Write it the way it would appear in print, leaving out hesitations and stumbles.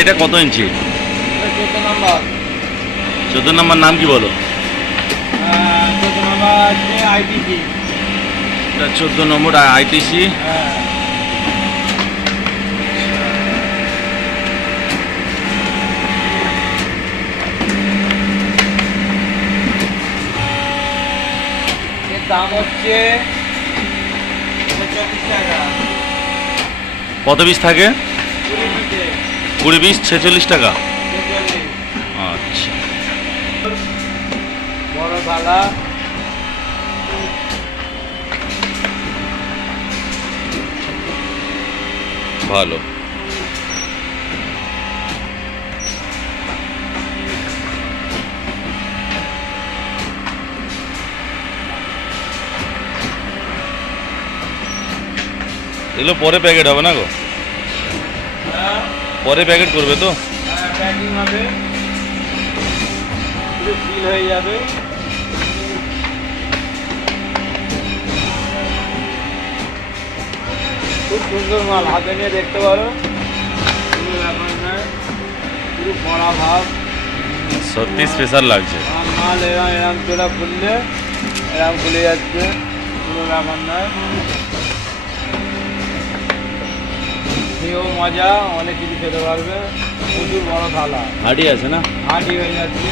এটা কত ইঞ্চি? 14 নম্বর। 14 নম্বর নাম কি বলো? 14 নম্বর আছে আইটিসি। 14 নম্বর আইটিসি। এর দাম হচ্ছে 46 টাকা। কত পিস থাকে? 20 পিস 46 টাকা। 46। আচ্ছা, বড় থালা। ভালো। এগুলো পরে প্যাকেট হবে না গো? পরে প্যাকেট করবে তো? প্যাকিং হবে, পুরো সিল হয়ে যাবে। খুব সুন্দর মাল, হাতে নিয়ে দেখতে পারো, কোনো ব্যাপার নয়, পুরো পড়া ভাব। সত্যি স্পেশাল লাগছে। আর মাল এরম তোলা খুললে এরম খুলে যাচ্ছে, কোনো ব্যাপার নয়। খেয়েও মজা, অনেক কিছু খেতে পারবে। প্রচুর বড় থালা, হাঁড়ি আছে না? হাঁটি হয়ে যাচ্ছে।